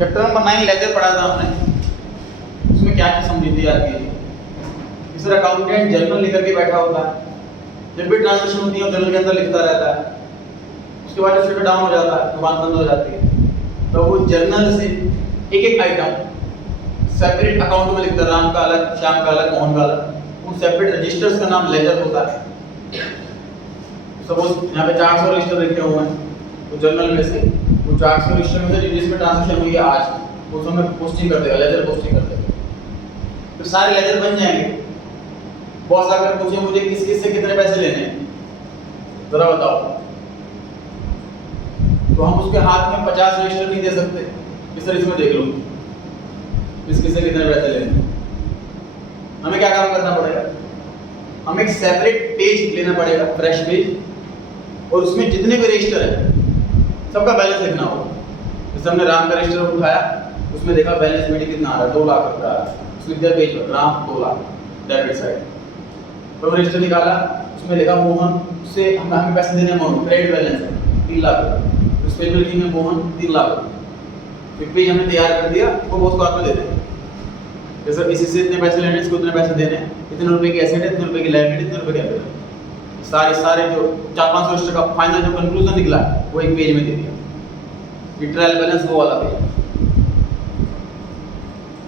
Chapter number 9 laser पढ़ा था हमने, उसमें क्या क्या समझी थी याद कीजिए। इस तरह अकाउंटेंट जर्नल लेकर के बैठा होता है, जब भी ट्रांजैक्शन होती है वो जर्नल के अंदर लिखता रहता है, उसके बाद जब शटर डाउन हो जाता है, दुकान बंद हो जाती है, तो वो जर्नल से एक एक आइटम सेपरेट अकाउंट में लिखता है, राम का अलग, श्याम का अलग, मोहन का अलग, उन सेपरेट रजिस्टर्स का नाम लेजर होता है। सपोज यहाँ पे 400 रजिस्टर लिखे हुए हैं, तो जर्नल में से वो 400 रजिस्टर में से जिसमें ट्रांजैक्शन हुई है आज, वो समय पोस्टिंग कर देगा, लेजर पोस्टिंग कर देगा। फिर सारे लेजर बन जाएंगे। बॉस आकर पूछे मुझे किस किस से कितने पैसे लेने हैं, जरा बताओ, तो हम उसके हाथ में 50 रजिस्टर नहीं दे सकते, इस तरह इसमें देख लो किस किस से कितने पैसे लेने हैं। हमें क्या काम करना पड़ेगा, हमें एक सेपरेट पेज लेना पड़ेगा, फ्रेश पेज, और उसमें जितने भी रजिस्टर हैं सबका बैलेंस लिखना होगा। जैसे हमने राम का रजिस्टर उठाया, उसमें देखा बैलेंस में कितना आ रहा है, 2 लाख रुपया आ रहा है, उसमें दिया पेज पर राम 2 लाख डेबिट साइड। तो रजिस्टर निकाला, उसमें लिखा मोहन से हमें पैसे देने, मोहन क्रेडिट बैलेंस है 3 लाख रुपये, उस पेज में लिखेंगे मोहन 3 लाख रुपये। एक पेज हमने तैयार कर दिया, वो बॉस को हाथ में दे देंगे, जैसे इसी से इतने पैसे लेने, इसको इतने पैसे देने, इतने रुपए की एसेट है, इतने रुपए की लायबिलिटी, इतने रुपए की कैपिटल। सारे जो 400-500 रजिस्टर का फाइनल जो कंक्लूजन निकला वो एक पेज में दे दिया। ये ट्रायल बैलेंस वो वाला पेज।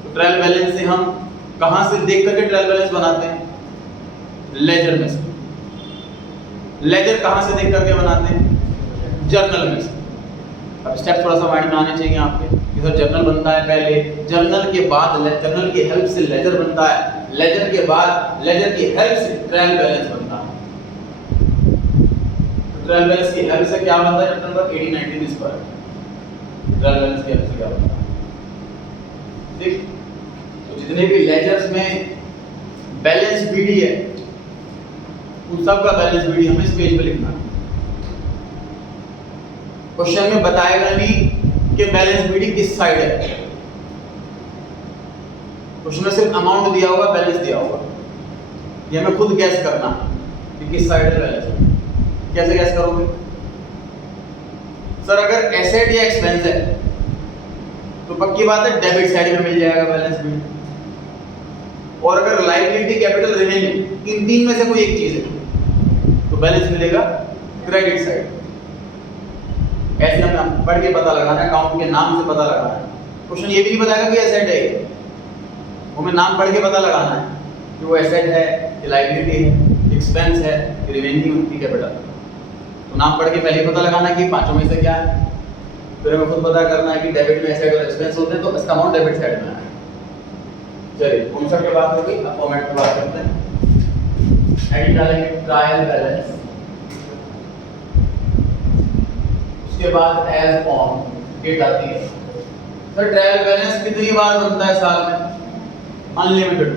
तो ट्रायल बैलेंस से हम कहां से देख करके ट्रायल बैलेंस बनाते हैं, लेजर में से। लेजर कहां से देख करके बनाते हैं, जर्नल में से। अब स्टेप थोड़ा सा माइंड में आने चाहिए आपके। इधर जर्नल बनता है पहले, जर्नल के बाद जर्नल की हेल्प से लेजर बनता है, लेजर के बाद लेजर की हेल्प से ट्रायल बैलेंस बनता है। ट्रायल बैलेंस की हेल्प से क्या बनता है, चैप्टर नंबर 18-19 इस पर ट्रायल बैलेंस की हेल्प से क्या बनता है, ठीक। तो जितने भी लेजर्स में बैलेंस बीडी है, उन सब का बैलेंस बीडी हमें इस पेज पे लिखना है। क्वेश्चन में बताएगा नहीं कि बैलेंस बीडी किस साइड है, क्वेश्चन में सिर्फ अमाउंट दिया होगा, बैलेंस दिया होगा, ये हमें खुद गैस करना कि किस साइड है बैलेंस। कैसे गैस करोगे, सर अगर एसेट या एक्सपेंस है तो पक्की बात है डेबिट साइड में मिल जाएगा बैलेंस बीडी, और अगर लायबिलिटी, कैपिटल, रेवेन्यू, इन 3 में से कोई एक चीज है तो बैलेंस मिलेगा क्रेडिट साइड। ऐसे हमें पढ़ के पता लगाना है, अकाउंट के नाम से पता लगाना है। क्वेश्चन ये भी नहीं बताएगा कि एसेट है, हमें नाम पढ़ के पता लगाना है कि वो एसेट है, कि लायबिलिटी है, एक्सपेंस है, कि रेवेन्यू, की कैपिटल। तो नाम पढ़ के पहले पता लगाना है कि पांचों में से क्या है, फिर हमें खुद पता करना है कि डेबिट में एसेट और एक्सपेंस होते हैं, तो इसका अमाउंट डेबिट साइड में आए। चलिए कॉन्सेप्ट की बात होगी, अब फॉर्मेट की बात करते हैं। एडिट डालेंगे ट्रायल बैलेंस, उसके बाद एज ऑन डेट आती है। सर ट्रायल बैलेंस कितनी बार बनता है साल में, अनलिमिटेड।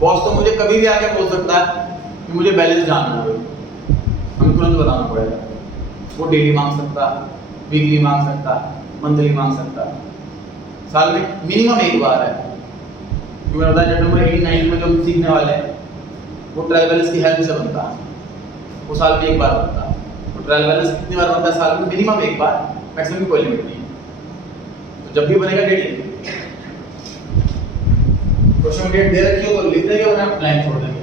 बॉस तो मुझे कभी भी आके बोल सकता है कि मुझे बैलेंस जानना है, हमें तुरंत बताना पड़ेगा। वो डेली मांग सकता, वीकली मांग सकता, मंथली मांग सकता, साल में मिनिमम एक बार है। जो मैं बताया चैप्टर नंबर 89 में जो हम सीखने वाले हैं वो ट्रायल बैलेंस की हेल्प से बनता है, वो साल में एक बार बनता है। तो ट्रायल बैलेंस कितनी बार बनता है साल में, मिनिमम एक बार, मैक्सिमम कोई लिमिट नहीं है। तो जब भी बनेगा डेट लिखेंगे, क्वेश्चन डेट दे रखी हो तो लिख देंगे, वरना ब्लैंक छोड़ देंगे।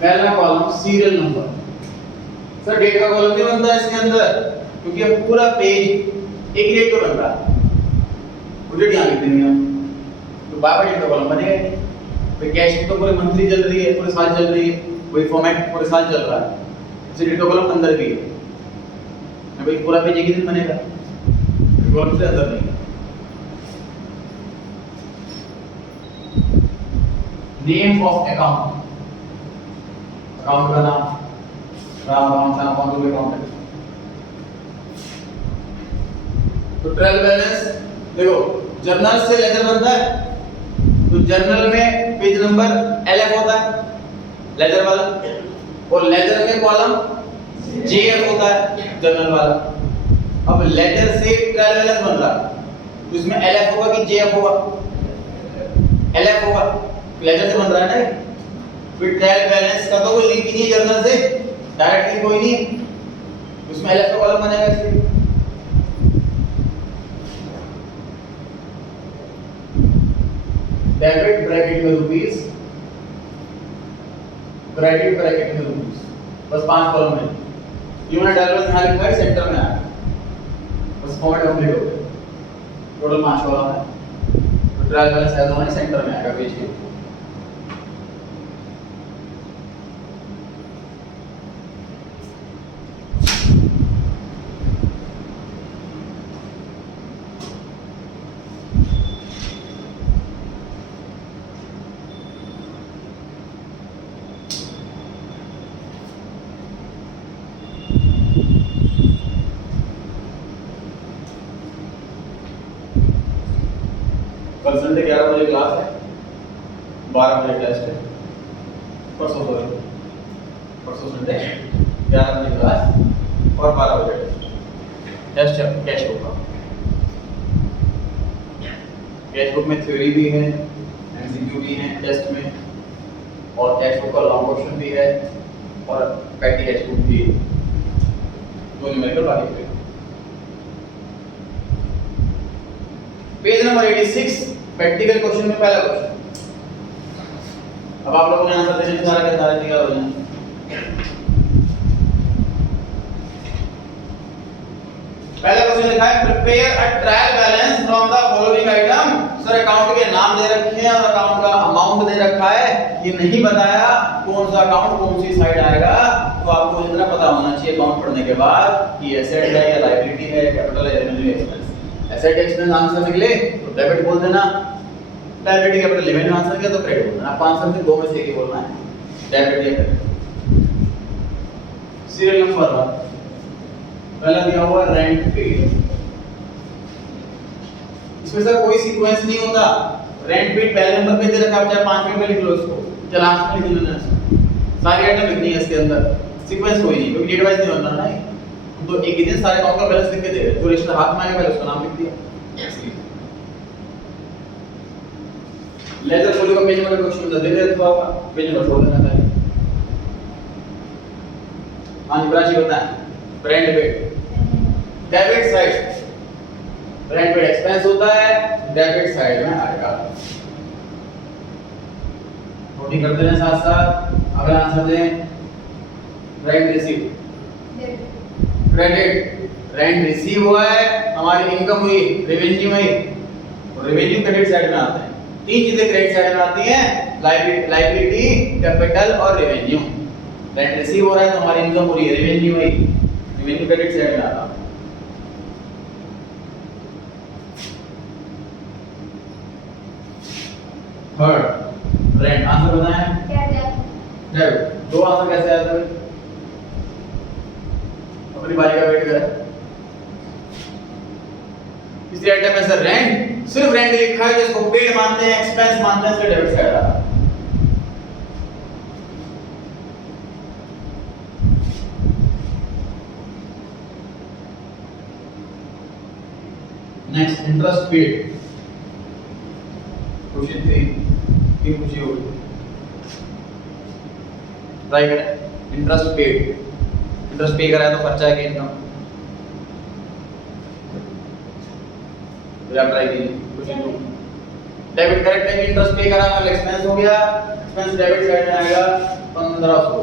पहला column serial number, sir date का कॉलम नहीं बनता है इसके अंदर, क्योंकि अब पूरा पेज एक डेट पे बन रहा है, वो डेट यहाँ लिख देंगे हम, तो बार डेट का कॉलम बनेगा ही। फिर कैश तो पूरे मंथली चल रही है, पूरे साल चल रही है, वही फॉर्मेट पूरे साल चल रहा है, इसे डेट का कॉलम अंदर भी है। भाई पूरा पेज एक ही दिन बनेगा, कॉलम से अंदर नहीं। नेम ऑफ अकाउंट, अकाउंट का नाम, राम अकाउंट है। तो ट्रायल बैलेंस देखो, जर्नल से लेजर बनता है, तो जर्नल में पेज नंबर LF होता है, लेजर वाला, और लेजर में कॉलम JF होता है, जर्नल वाला। अब लेजर से ट्रायल बैलेंस बन रहा है, तो इसमें LF होगा कि JF होगा, LF होगा, लेजर से बन रहा है ना। फिर ट्रायल बैलेंस का तो कोई लिंक ही नहीं है जर्नल से, डायरेक्टली कोई नहीं, उसमें LF का कॉलम बनेगा इसलिए डेबिट ब्रैकेट में रुपीस, ब्रैकेट ब्रैकेट में रुपीस, बस 5 कॉलम है। ये मैंने डायरेक्ट यहाँ लिखा है, सेंटर में आया, बस फॉर्मेट कंप्लीट हो गया। टोटल 5 कॉलम है, तो ट्रायल बैलेंस है हमारे सेंटर में आएगा पेज के। कल संडे 11 बजे क्लास है, 12 बजे टेस्ट है। परसों संडे 11 बजे क्लास और 12 बजे टेस्ट है। कैश बुक का, कैश बुक में थ्योरी भी है, एमसीक्यू भी है टेस्ट में, और कैश बुक का लॉन्ग क्वेश्चन भी है और पैटी कैश बुक भी है, दो न्यूमेरिकल वाली। पेज नंबर 86 प्रैक्टिकल क्वेश्चन में पहला क्वेश्चन। अब आप लोगों ने आंसर देने के सारा तैयार हो जाए। पहला क्वेश्चन लिखा है prepare a trial balance from the following item. Sir account के नाम दे रखे हैं और अकाउंट का अमाउंट दे रखा है, ये नहीं बताया कौन सा अकाउंट कौन सी साइड आएगा। तो आपको इतना पता होना चाहिए अकाउंट पढ़ने के बाद कि एसेट है या लायबिलिटी है, कैपिटल है या revenue expense. Asset expense answer निकले तो डेबिट बोल देना, लायबिलिटी कैपिटल रेवेन्यू आंसर किया तो क्रेडिट बोलना। आपको आंसर से दो में से एक ही बोलना है, डेबिट या क्रेडिट। सीरियल नंबर 1 पहला दिया हुआ रेंट पेड। इसमें सर कोई सीक्वेंस नहीं होता, रेंट पेड पहले नंबर पे दे रखा है, आप चाहे 5 मिनट में लिख लो इसको, चला लास्ट में लिख लेना। सारी आइटम लिखनी है इसके अंदर, सीक्वेंस कोई नहीं, क्योंकि डेट वाइज नहीं बनना ना। तो एक ही दिन सारे अकाउंट का बैलेंस लिख के दे रहे, जो रजिस्टर हाथ में आएगा पहले उसका नाम लिख दिया। लेजर फोल्डर का पेज नंबर क्वेश्चन दे दे तो आप पेज नंबर छोड़ देना चाहिए। हाँ राशि बताएं। Rent paid debit side, rent paid expense होता है, डेबिट साइड में आएगा। नोटिंग करते हैं साथ साथ। अगला आंसर दें, rent receive credit. Rent receive हुआ है, हमारी इनकम हुई, रेवेन्यू हुई, रेवेन्यू क्रेडिट साइड में आते हैं। तीन चीजें क्रेडिट साइड में आती हैं, लायबिलिटी, कैपिटल और रेवेन्यू। रेंट रिसीव हो रहा है तो हमारी इनकम हो रही है, रेवेन्यू हुई, रेवेन्यू क्रेडिट साइड में आता है। थर्ड रेंट, आंसर बताएं। डेबिट। दो आंसर कैसे आते हैं? अपनी बारी का वेट करें। इसी आइटम में सर रेंट, सिर्फ रेंट लिखा है, जिसको पेड मानते हैं, एक्सपेंस मानते हैं, इसलिए डेबिट साइड आ रहा है। Next interest paid. क्वेश्चन 3 की पूछी होगी, ट्राई करें। इंटरेस्ट पेड, इंटरेस्ट पे करा है तो खर्चा है कि इनकम, तो आप ट्राई कीजिए। क्वेश्चन 2 डेबिट करेक्ट है कि इंटरेस्ट पे करा है, एक्सपेंस हो गया, एक्सपेंस डेबिट साइड में आएगा 1500।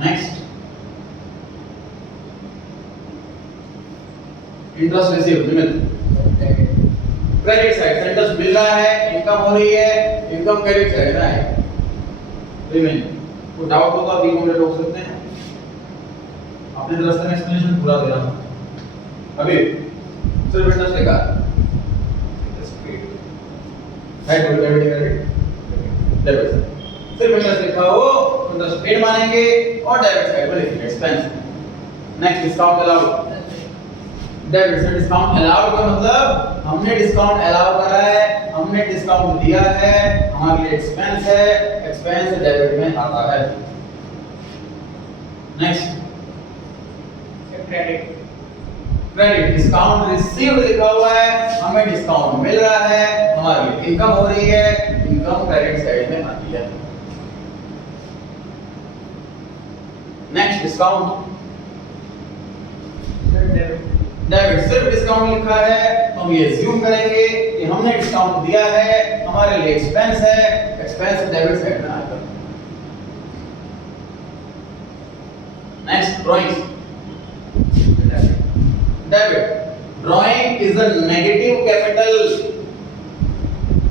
Next interest receive credit side से इंटरेस्ट मिल रहा है, इनकम हो रही है, इनकम क्रेडिट साइड में आएगा। रेवेन्यू को डाउट हो तो आप बीच में रोक सकते हैं, अपने तरफ से एक्सप्लेनेशन पूरा दे रहा हूं। अभी सिर्फ इंटरेस्ट लिखा है, डेबिट सिर्फ इंटरेस्ट लिखा हो, इंटरेस्ट पेड मानेंगे और डेबिट साइड में लिखेंगे expense. Next discount allowed. Debit से डिस्काउंट अलाउड का मतलब हमने डिस्काउंट अलाउ करा है, हमने डिस्काउंट दिया है, हमारे लिए एक्सपेंस है, एक्सपेंस डेबिट में आता है। Next credit. Credit discount received लिखा हुआ है, हमें डिस्काउंट मिल रहा है, हमारी लिए इनकम हो रही है, इनकम क्रेडिट साइड में आती है। नेक्स्ट डिस्काउंट, डेबिट सिर्फ डिस्काउंट लिखा है तो हम ये अज्यूम करेंगे कि हमने डिस्काउंट दिया है, हमारे लिए एक्सपेंस है, एक्सपेंस डेबिट साइड में आएगा। Next drawings, debit drawing is a negative capital.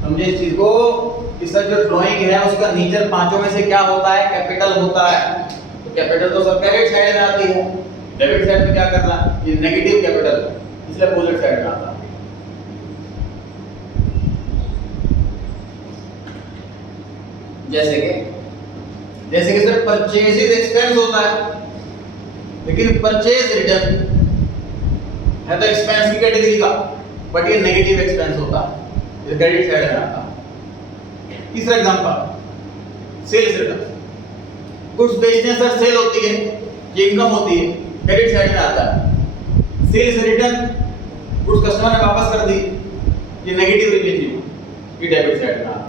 समझे इस चीज को, इसका जो ड्राइंग है उसका नीचे पांचों में से क्या होता है, कैपिटल होता है। तो कैपिटल तो सब क्रेडिट साइड में आती है, डेबिट साइड में क्या करना, ये नेगेटिव कैपिटल, इसलिए अपोजिट साइड में आता है। जैसे कि सर परचेज एक्सपेंस होता है, लेकिन परचेज रिटर्न है तो एक्सपेंस की कैटेगरी का, बट ये नेगेटिव एक्सपेंस होता है, ये क्रेडिट साइड में आता है। तीसरा एग्जांपल, सेल्स रिटर्न, गुड्स बेचने सर सेल होती है, ये इनकम होती है, क्रेडिट साइड में आता है। सेल्स रिटर्न, गुड्स कस्टमर ने वापस कर दी, ये नेगेटिव रेवेन्यू, ये डेबिट साइड में आता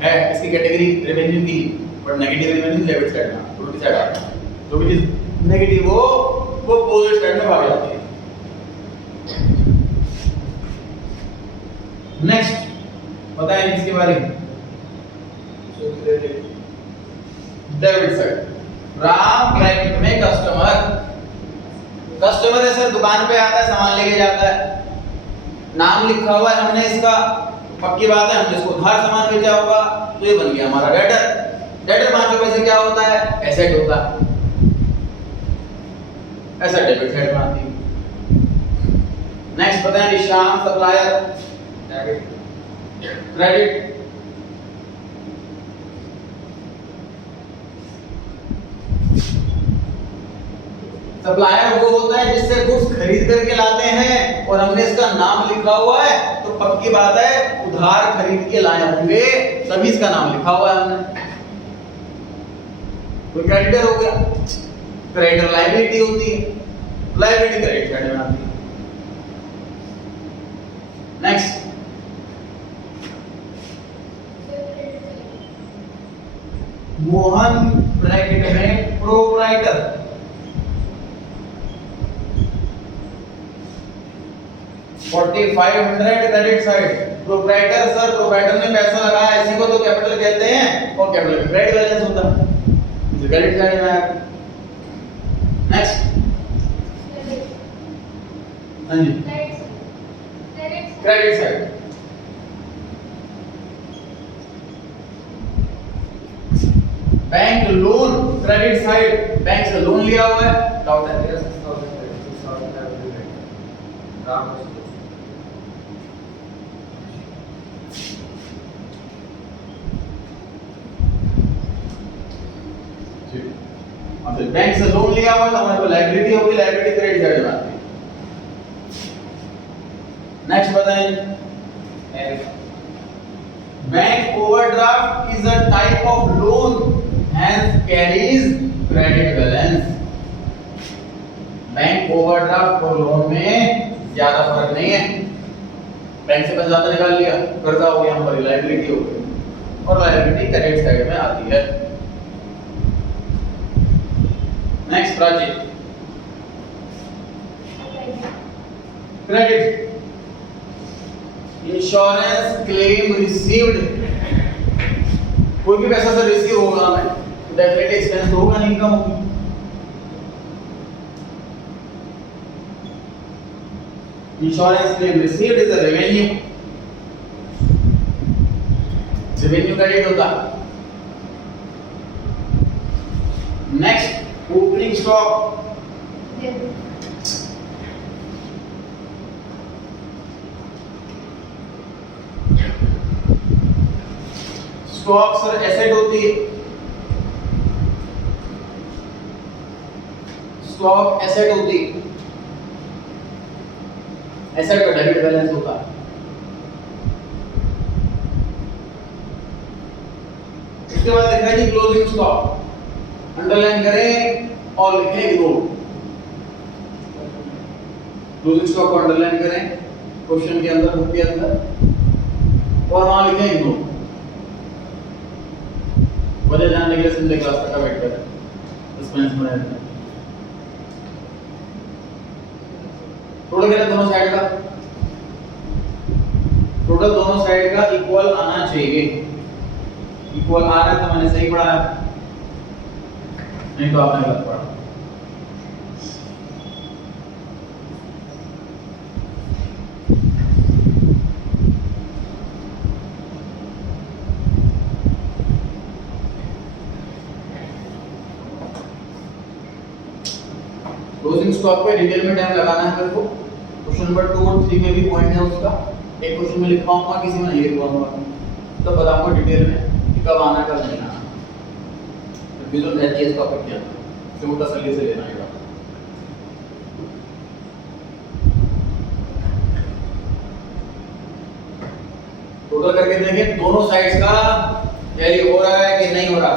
है। इसकी कैटेगरी रेवेन्यू की, but negative revenue debit side में, उल्टी साइड आता है। जो भी चीज नेगेटिव हो वो पॉजिटिव साइड में भाग जाती है। नेक्स्ट बताएं इसके बारे में, डेबिट साइड। राम ब्रैकेट में कस्टमर है सर, दुकान पे आता है, सामान लेके जाता है, नाम लिखा हुआ है हमने इसका, पक्की बात है हमने इसको उधार सामान बेचा होगा, तो ये बन गया हमारा डेटर। डेटर पांचों में से क्या होता है, एसेट होता है, ऐसा डेबिट साइड में आती है। नेक्स्ट बताएं निशान सप्लायर, क्रेडिट। सप्लायर वो होता है जिससे गुड्स खरीद करके लाते हैं और हमने इसका नाम लिखा हुआ है, तो पक्की बात है उधार खरीद के लाए होंगे, तभी इसका नाम लिखा हुआ है हमने। तो क्रेडिटर हो गया। क्रेडिटर लायबिलिटी होती है, लायबिलिटी क्रेडिट साइड में आती है। नेक्स्ट मोहन ब्रैकेट में proprietor, 4500 credit side. Proprietor sir, proprietor ने पैसा लगाया, इसी को तो कैपिटल कहते हैं, और कैपिटल में क्रेडिट बैलेंस होता है, इसे क्रेडिट साइड में आया। नेक्स्ट हाँ जी, credit side. Bank loan credit side, bank से लोन लिया हुआ है, डाउट है मेरा 6000। बैंक से लोन लिया हुआ है तो हमारे पास लायबिलिटी होगी, लायबिलिटी क्रेडिट साइड में आती है। नेक्स्ट बताएं, bank overdraft is a type of loan hence carries credit balance। Bank overdraft और लोन में ज्यादा फर्क नहीं है, बैंक से पैसा ज्यादा निकाल लिया, कर्जा हो गया, हमारी लायबिलिटी हो गई, और लायबिलिटी क्रेडिट साइड में आती है। Next Prachi, credit insurance claim received, कोई भी पैसा सर रिसीव होगा हमें तो डेफिनेटली एक्सपेंस तो होगा, नहीं इनकम होगी। Insurance claim received is a revenue, revenue credit होता है। Next opening stock, stock sir asset होती है, स्टॉक एसेट होती है, एसेट का डेबिट बैलेंस होता है। इसके बाद लिखा है जी क्लोजिंग स्टॉक, अंडरलाइन करें और लिखें इग्नोर। क्लोजिंग स्टॉक को अंडरलाइन करें क्वेश्चन के अंदर, बुक के अंदर, और वहां लिखें इग्नोर। वजह जानने के लिए संजय क्लास तक का वेट करें। एक्सपेंस में रहता है। टोटल कितना दोनों साइड का? टोटल दोनों साइड का इक्वल आना चाहिए। इक्वल आ रहा है तो मैंने सही पढ़ा है, नहीं तो आपने गलत पढ़ा। क्लोजिंग स्टॉक पे डिटेल में टाइम लगाना है मेरे को। क्वेश्चन नंबर 2 और 3 में भी पॉइंट है उसका। एक क्वेश्चन में लिखवाऊंगा, किसी में नहीं लिखवाऊंगा, तो बताऊंगा डिटेल में कि कब आना है कब नहीं आना। कंफ्यूजन रहती है इस टॉपिक के अंदर, तो वो तसल्ली से लेना है। टोटल करके देखें दोनों साइड्स का टैली हो रहा है कि नहीं हो रहा?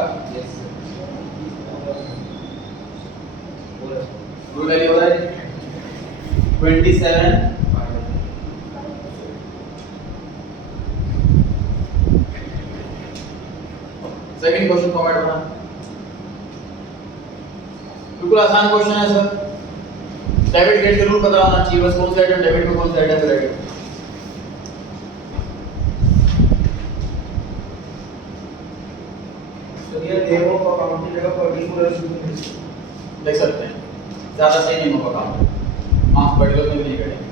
टोटल टैली हो रहा है 27। सेकंड क्वेश्चन फॉर्मेट बना, बिल्कुल आसान क्वेश्चन है सर। डेबिट क्रेडिट के रूल पता होना चाहिए, बस कौन सा आइटम डेबिट में कौन सा आइटम क्रेडिट। तो ये देखो को अकाउंट की जगह पर्टिकुलर देख सकते हैं, ज्यादा सही नहीं होगा काम, मार्क्स पर्टिकुलर में भी नहीं करेंगे।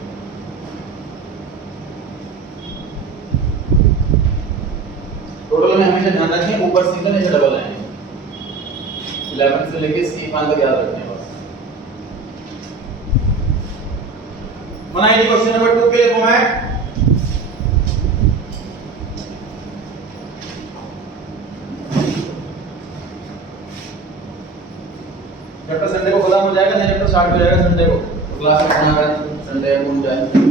टोटल में हमेशा ध्यान रखें ऊपर सिंगल नीचे डबल आएंगे। 11 से लेके C फाइनल तक याद रखना है बस। बनाइए क्वेश्चन नंबर 2 के लिए फॉर्मेट। चैप्टर संडे को खत्म हो जाएगा, नया चैप्टर स्टार्ट हो जाएगा संडे को, तो क्लास में पढ़ना है संडे को जाए।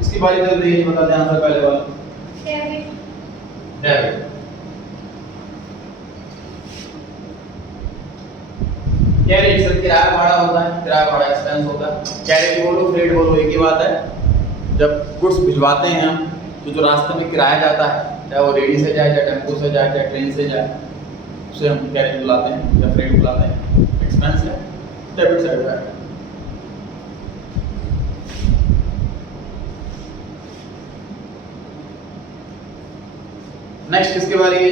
इसकी बारी चल रही है, बता दें आंसर पहले वाला। डेबिट। डेबिट कैरेट सर किराया भाड़ा होता है, किराया भाड़ा एक्सपेंस होता है। कैरेट बोलो फ्रेट बोलो एक ही बात है। जब गुड्स भिजवाते हैं हम तो जो रास्ते में किराया जाता है, चाहे वो रेडी से जाए, चाहे टेम्पो से जाए, चाहे ट्रेन से जाए, उसे हम कैरेट बुलाते हैं या फ्रेट बुलाते हैं। एक्सपेंस है, डेबिट साइड है। नेक्स्ट किसके बारी है?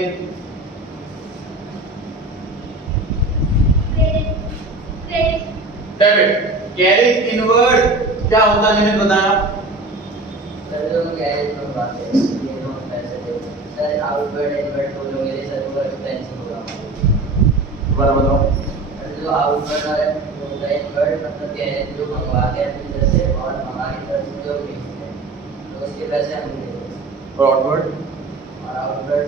डेबिट। कैरेज इनवर्ड क्या होता है निमित बताना। सर जो कैरेज में बात है ये जो पैसे दे सर आउटवर्ड इनवर्ड बोलोगे सर वो एक्सपेंसिव होगा। दोबारा बताओ। सर जो आउटवर्ड है वो इनवर्ड मतलब कैरेज जो मंगवा के अपनी तरफ से और हमारी तरफ से जो भेजते हैं तो उसके पैसे हम देते हैं। और आउटवर्ड और आउटवर्ड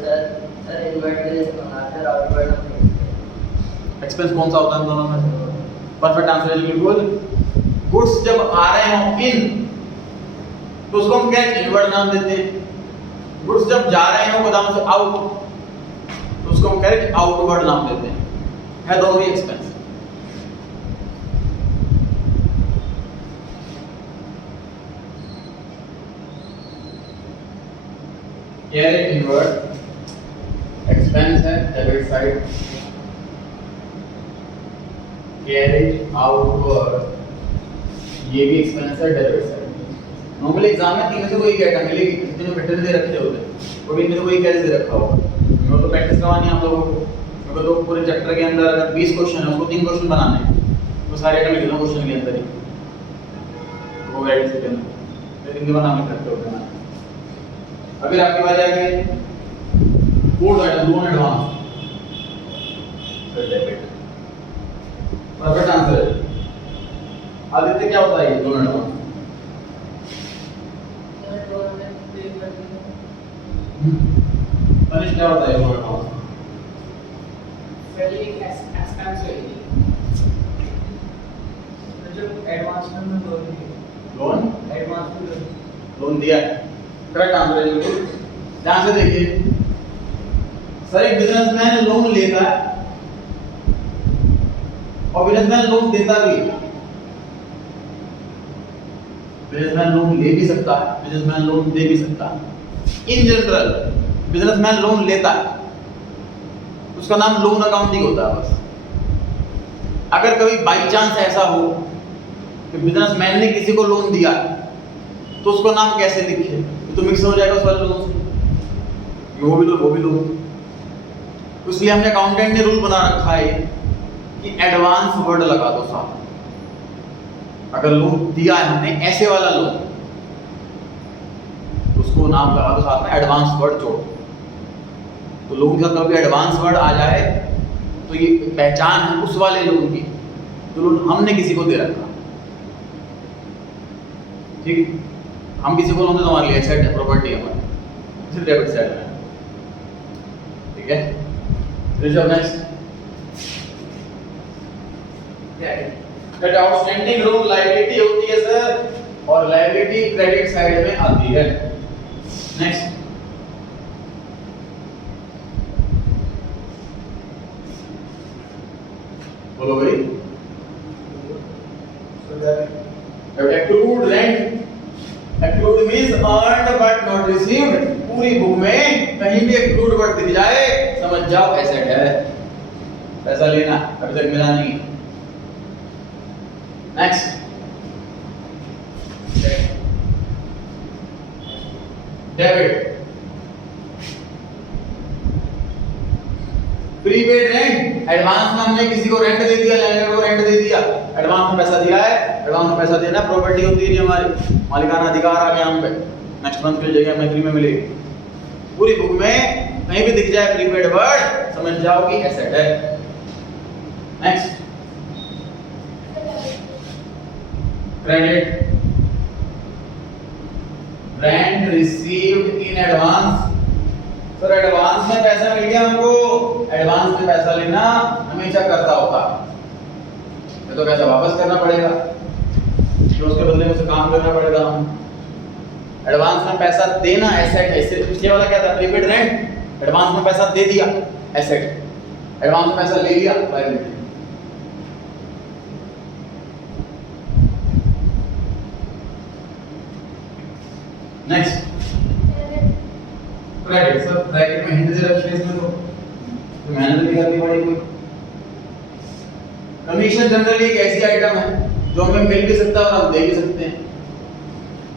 सर इनवर्ड के लिए मंगाते हैं, आउटवर्ड हम भेजते हैं। एक्सपेंस कौन सा होता है दोनों में? परफेक्ट आंसर है बिल्कुल। गुड्स जब आ रहे हो इन तो उसको हम क्या इनवर्ड नाम देते हैं। गुड्स जब जा रहे हो गोदाम से आउट तो उसको हम करेक्ट आउटवर्ड नाम देते हैं। है दोनों ही एक्सपेंस। कैरेट इनवर्ड एक्सपेंस है डेबिट साइड, कैरेज आउटवर्ड ये भी एक्सपेंस है डेबिट साइड। नॉर्मली एग्जाम में तीन में से कोई आइटम मिलेगी, जितने मेटेरियल दे रखे होते हैं वो भी इनमें से कोई कैरेज दे रखा होगा। मैं तो प्रैक्टिस करवानी है आप लोगों को, क्योंकि तो पूरे चैप्टर के अंदर अगर 20 क्वेश्चन है उसको 3 क्वेश्चन बनाने हैं तो सारे आइटम लिख लो क्वेश्चन के अंदर ही, वो गाइड से करना लेकिन दीवाना में करते होते हैं। अगर आपकी बात है कि fourth item loan advance debit perfect answer है। आदित्य क्या होता है ये लोन एडवांस? मनीष क्या होता है लोन एडवांस? सेलिंग एक्सपेंस है जो एडवांस में लोन एडवांस में लोन दिया है, करेक्ट आंसर है बिल्कुल। ध्यान से देखिए सर, एक बिजनेसमैन लोन लेता है और बिजनेसमैन लोन देता भी है। बिजनेसमैन लोन ले भी सकता है, बिजनेसमैन लोन दे भी सकता है। इन जनरल बिजनेसमैन लोन लेता है, उसका नाम लोन अकाउंटिंग होता है बस। अगर कभी बाई चांस ऐसा हो कि बिजनेसमैन ने किसी को लोन दिया तो उसको नाम कैसे लिखे, तो मिक्स हो जाएगा उस वाले लोन से, वो भी लोन। इसलिए हमने अकाउंटेंट ने रूल बना रखा है कि एडवांस वर्ड लगा दो साथ। अगर लोन दिया है हमने ऐसे वाला लोन, उसको नाम लगा दो साथ में, एडवांस वर्ड जोड़ो। तो लोन का कभी एडवांस वर्ड आ जाए तो ये पहचान है उस वाले लोन की जो लोन हमने किसी को दे रखा। ठीक, हम किसी को लोन दे तो हमारे लिए एसेट है, प्रॉपर्टी है हमारी, सिर्फ डेबिट साइड में। ठीक है, नेक्स्ट आउटस्टैंडिंग लोन लायबिलिटी होती है सर, और लायबिलिटी क्रेडिट साइड में आती है। नेक्स्ट बोलो भाई। accrued rent, accrued means earned but not received। पूरी बुक में कहीं भी accrued वर्ड दिख जाए समझ जाओ एसेट है, पैसा लेना, अभी तक मिला नहीं। Next debit, prepaid rent, advance में हमने किसी को रेंट दे दिया, लैंडलॉर्ड को रेंट दे दिया, एडवांस में पैसा दिया है, एडवांस में पैसा देना, प्रॉपर्टी होती है हमारी, मालिकाना अधिकार आ गया हम पे, नेक्स्ट मंथ की जगह हमें फ्री में मिलेगी। पूरी बुक में कहीं भी दिख जाए प्रीपेड वर्ड समझ जाओ कि एसेट है। Next credit, rent received in advance. Sir advance में पैसा मिल गया हमको, एडवांस में पैसा लेना हमेशा करता होता है, तो पैसा वापस करना पड़ेगा, तो उसके बदले में उसे काम करना पड़ेगा हम। एडवांस में पैसा देना एसेट है, सिर्फ पिछले वाला क्या था, प्रीपेड रेंट, एडवांस में पैसा दे दिया एसेट, एडवांस में पैसा ले लिया liability. Next credit, sir bracket में हिंट दे रखी है इसमें, तो मेहनत नहीं करनी पड़ेगी कोई। कमीशन जनरली एक ऐसी आइटम है जो हमें मिल भी सकता है और हम दे भी सकते हैं।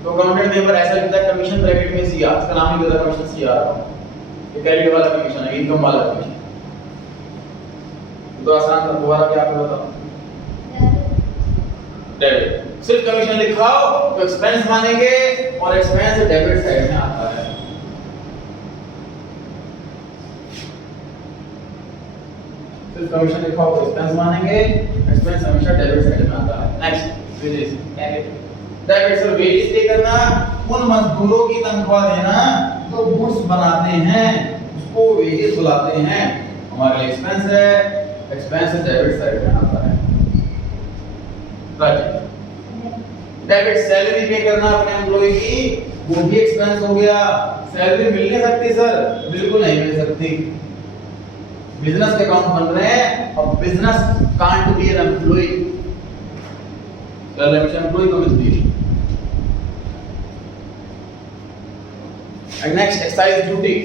तो अकाउंटेंट पेपर ऐसा लिखता है कमीशन ब्रैकेट में सीआर, इसका नाम ही होता है कमीशन सीआर, ये क्रेडिट वाला कमीशन है, इनकम वाला कमीशन। तो आसान था, दोबारा क्या आपको बताऊं, डेबिट, सिर्फ कमीशन लिखाओ तो एक्सपेंस मानेंगे और एक्सपेंस डेबिट साइड में आता है। सिर्फ कमीशन लिखाओ तो एक्सपेंस मानेंगे, एक्सपेंस हमेशा डेबिट साइड में आता है। Next wages, debit sir wages पे करना, उन मजदूरों की तनख्वाह देना जो गुड्स बनाते हैं उसको वेजेस बुलाते हैं, हमारे लिए एक्सपेंस है, एक्सपेंस डेबिट साइड में आता है। राइट, डेबिट सैलरी पे करना अपने एम्प्लॉय की, वो भी एक्सपेंस हो गया। सैलरी मिल नहीं सकती सर, बिल्कुल नहीं मिल सकती, बिजनेस के अकाउंट बन रहे हैं और business can't be an employ, salary हमेशा एम्प्लॉय को मिलती है। नेक्स्ट एक्साइज ड्यूटी,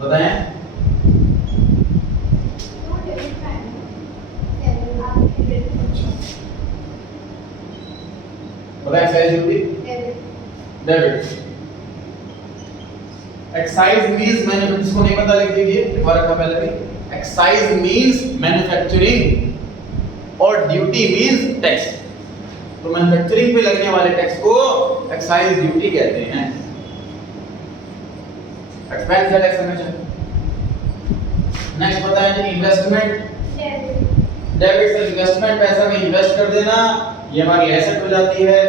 बताएं excise duty, debit. Excise means manufacturing, जिसको नहीं पता लिख दीजिए, एक बार रखा पहले भी। एक्साइज मींस मैन्युफैक्चरिंग और ड्यूटी मींस टैक्स। तो मैन्युफैक्चरिंग पे लगने वाले टैक्स को एक्साइज ड्यूटी कहते हैं। एक्सपेंस है टैक्स हमेशा। नेक्स्ट बताएं जी इन्वेस्टमेंट, डेबिट से इन्वेस्टमेंट, पैसा में इन्वेस्ट कर देना, ये हमारी एसेट हो जाती है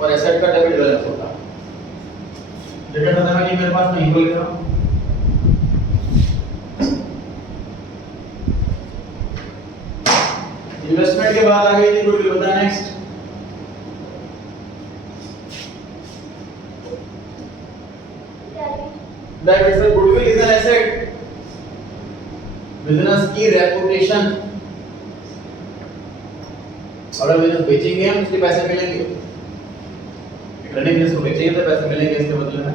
और एसेट का डेबिट बैलेंस होता है। डेबिट खत्म है, मेरे पास नहीं बोल रहा हूं। इन्वेस्टमेंट के बाद आ गई थी गुडविल, बता नेक्स्ट। डेबिट से goodwill is an asset, business की रेपुटेशन, अगर बिजनेस बेचेंगे हम उसके पैसे मिलेंगे, रनिंग बिजनेस को बेचेंगे तो पैसे मिलेंगे इसके बदले में,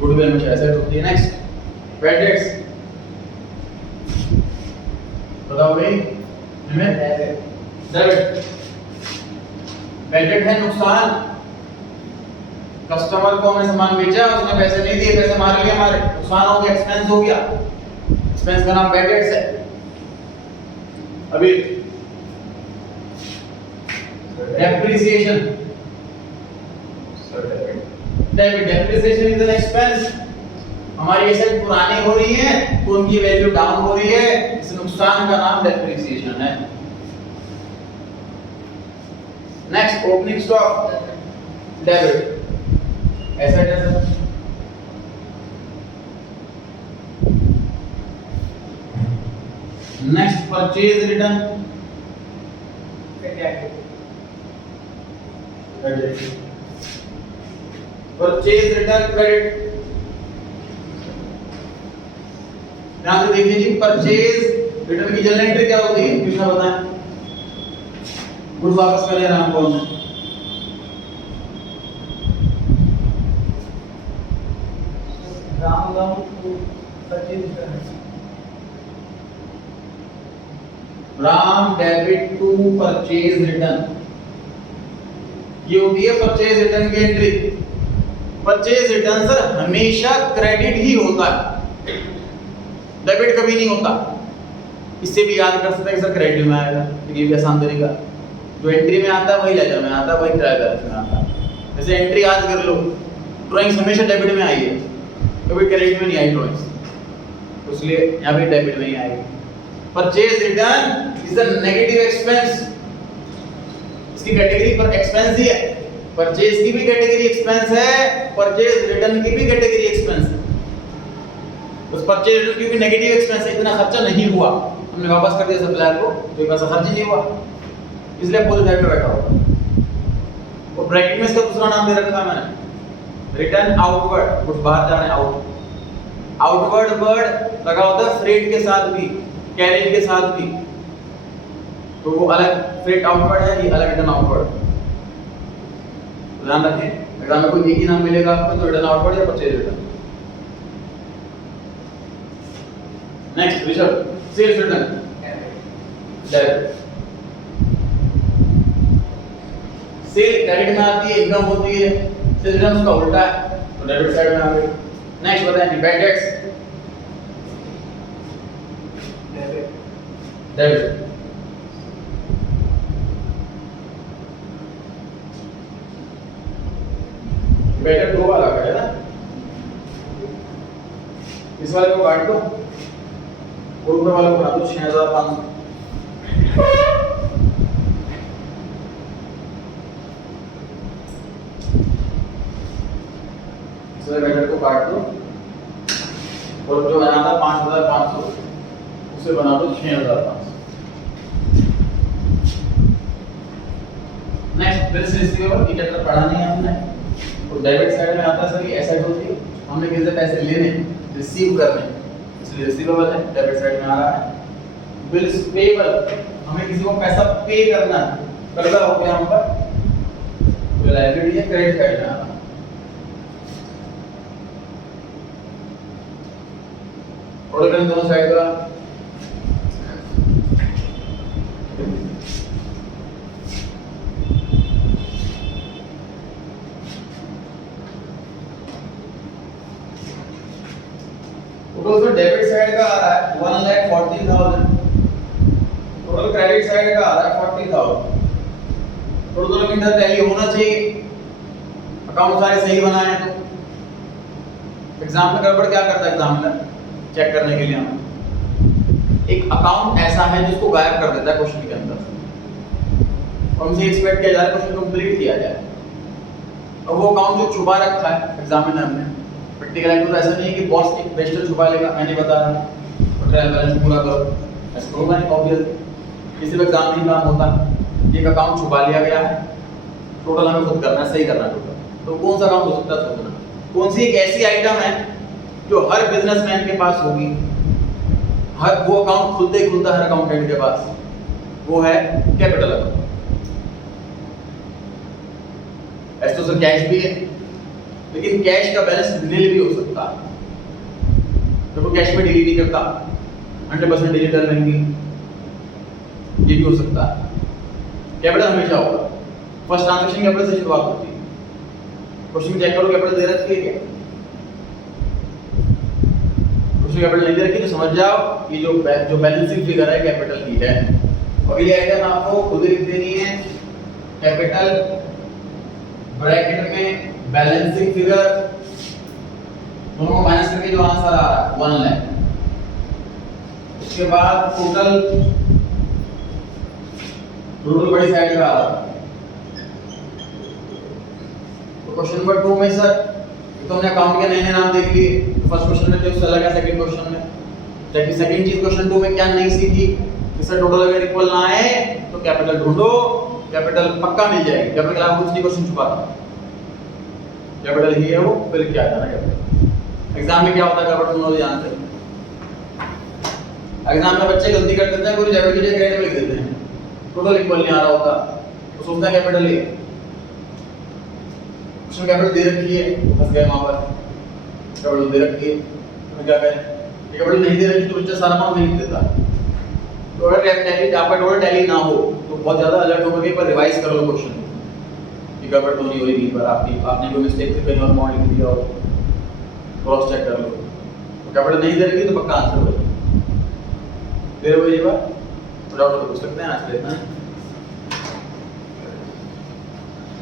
गुडविल में एसेट होती है। नेक्स्ट बैड डेट्स, बताओ भाई हमें डेबिट, बैड डेट है नुकसान, कस्टमर को हमने सामान बेचा उसने पैसे नहीं दिए, पैसे मार लिए हमारे, नुकसान हो गया, एक्सपेंस हो गया, एक्सपेंस का नाम बैड डेट्स है। अभी depreciation, debit, depreciation is an expense, हमारी एसेट पुरानी हो रही है तो उनकी वैल्यू डाउन हो रही है, इस नुकसान का नाम डेप्रिसिएशन है। Next opening stock, debit, asset है sir. Next purchase return, purchase return credit, यहां से देख लीजिए परचेज रिटर्न की जनरल एंट्री क्या होती है, किसने बताया, गुड्स वापस कर लेना हमको हमने, Ram debit to purchase return, ये होती है परचेज रिटर्न की एंट्री। परचेज रिटर्न सर हमेशा क्रेडिट ही होता है, डेबिट कभी नहीं होता। इससे भी याद कर सकते हैं सर क्रेडिट में आएगा, ये भी आसान तरीका, जो एंट्री में आता है वही लेजर में आता है, वही ट्रायल में आता है। जैसे एंट्री याद कर लो, ड्राइंग्स हमेशा डेबिट में आई है, कभी क्रेडिट में नहीं आई ड्राइंग्स, इसलिए यहाँ पे डेबिट में ही आएगी। Purchase return is a negative expense, इसकी कैटेगरी पर एक्सपेंस ही है, परचेज की भी कैटेगरी एक्सपेंस है, परचेज रिटर्न की भी कैटेगरी एक्सपेंस है। उस परचेज रिटर्न की भी नेगेटिव एक्सपेंस है, इतना खर्चा नहीं हुआ, हमने वापस कर दिया सप्लायर को, तो ये पैसा खर्च ही नहीं हुआ, इसलिए अपोजिट साइड में बैठा होगा। और ब्रैकेट में इसका दूसरा नाम दे रखा है मैंने, रिटर्न आउटवर्ड, कुछ बाहर जा रहे हैं आउट, आउटवर्ड वर्ड लगा होता है फ्रेट के साथ भी, कैरेज के साथ भी, तो वो अलग फ्रेट आउटवर्ड है, ये अलग रिटर्न आउटवर्ड। ध्यान रखें, एग्जाम में कोई एक ही नाम मिलेगा आपको, तो रिटर्न आउटवर्ड या purchase return. Next result, sales return, debit, sale credit में आती है, इनकम होती है, सेल्स रिटर्न उसका उल्टा है, तो डेबिट साइड में आ गई। नेक्स्ट बताएं बैड डेट्स, डेबिट, बेटर दो वाला है ना, इस वाले को काट दो और ऊपर वाले को बना दो 6500, इस वाले बेटर को काट दो और जो बना था 5500 उसे बना दो 6500। नेक्स्ट बिल्स रिसीवेबल, ये चैप्टर पढ़ा नहीं है हमने, तो डेबिट साइड में आता है सर ये एसेट होती है, हमने किसी से पैसे लेने रिसीव करने, इसलिए रिसीवेबल है, डेबिट साइड में आ रहा है। बिल्स पेएबल, हमें किसी को पैसा पे करना है, कर्जा हो गया हम पर, तो लायबिलिटी है, क्रेडिट साइड में आ रहा है। थोड़ा करें दोनों साइड का, टोटल डेबिट साइड का आ रहा है 1,40,000, टोटल क्रेडिट साइड का आ रहा है 40,000। टोटल इंटर टैली होना चाहिए, अकाउंट सारे सही बनाए हैं। तो एग्जाम में गड़बड़ क्या करता है एग्जामिनर, चेक करने के लिए हम एक अकाउंट ऐसा है जिसको गायब कर देता है क्वेश्चन के अंदर से, और हमसे एक्सपेक्ट किया जा रहा है क्वेश्चन कंप्लीट किया जाए, और वो अकाउंट जो छुपा रखा है एग्जामिनर ने, प्रैक्टिकल लाइफ में तो ऐसा नहीं है कि बॉस एक वेस्टर छुपा लेगा, मैं नहीं बता रहा तो ट्रायल बैलेंस पूरा करो, ऐसा होगा नहीं ऑब्वियसली, किसी भी एग्जाम में काम होता है, एक अकाउंट छुपा लिया गया है, टोटल हमें खुद करना है, सही करना है टोटल, तो कौन सा अकाउंट हो सकता है सोचना, कौन सी एक ऐसी आइटम है जो हर बिजनेसमैन के पास होगी, हर वो अकाउंट खुलते ही खुलता है हर अकाउंटेंट के पास, वो है कैपिटल अकाउंट। ऐसे तो सर कैश भी है, लेकिन कैश का बैलेंस नील भी हो सकता है, तो कैश में डील नहीं करता, 100% डिजिटल बैंकिंग, ये भी हो सकता है। कैपिटल हमेशा होगा, फर्स्ट ट्रांजैक्शन कैपिटल से शुरुआत होती है। क्वेश्चन में चेक करो कैपिटल दे रखी है क्या, क्वेश्चन कैपिटल नहीं दे रखी तो समझ जाओ ये जो बैलेंसिंग फिगर है कैपिटल की है। और ये आइटम आपको खुद लिख देनी है, कैपिटल ब्रैकेट में बैलेंसिंग फिगर, दोनों को माइनस करके जो आंसर आ रहा है 1 लाख, उसके बाद टोटल बड़ी साइड में आ रहा है। तो क्वेश्चन नंबर 2 में सर तो हमने अकाउंट के नए नाम देख लिए, फर्स्ट क्वेश्चन में जो उससे अलग है सेकंड क्वेश्चन में, जबकि सेकंड चीज क्वेश्चन 2 में क्या नहीं सीखी कि सर टोटल अगर इक्वल ना आए तो कैपिटल ढूंढो, कैपिटल पक्का मिल जाएगी। कैपिटल आप कुछ नहीं क्वेश्चन छुपा था, कैपिटल ही है वो, फिर क्या था ना कैपिटल। एग्जाम में क्या होता है कैपिटल ढूंढो जानते हैं, एग्जाम में बच्चे गलती कर देते हैं, कोई कैपिटल की जगह ग्रेड लिख देते हैं, टोटल इक्वल नहीं आ रहा होता तो सोचता है कैपिटल ही है। क्वेश्चन कैपिटल दे रखी है, फंस गए वहां पर, कैपिटल दे रखी है तो क्या करें, कैपिटल नहीं दे रखी तो बच्चा सारा मार्क्स नहीं लिख देता। तो अगर टैली आपका टोटल टैली ना हो तो बहुत ज्यादा अलर्ट होकर के पर रिवाइज कर लो क्वेश्चन कि कैपिटल तो नहीं हो रही, पर आपने कोई मिस्टेक से कहीं और अमाउंट लिख दिया हो, क्रॉस चेक कर लो। तो कैपिटल नहीं दे रखी तो पक्का आंसर हो जाएगा। फिर वही बात, डाउट तो पूछ सकते हैं, आज के लिए इतना ही।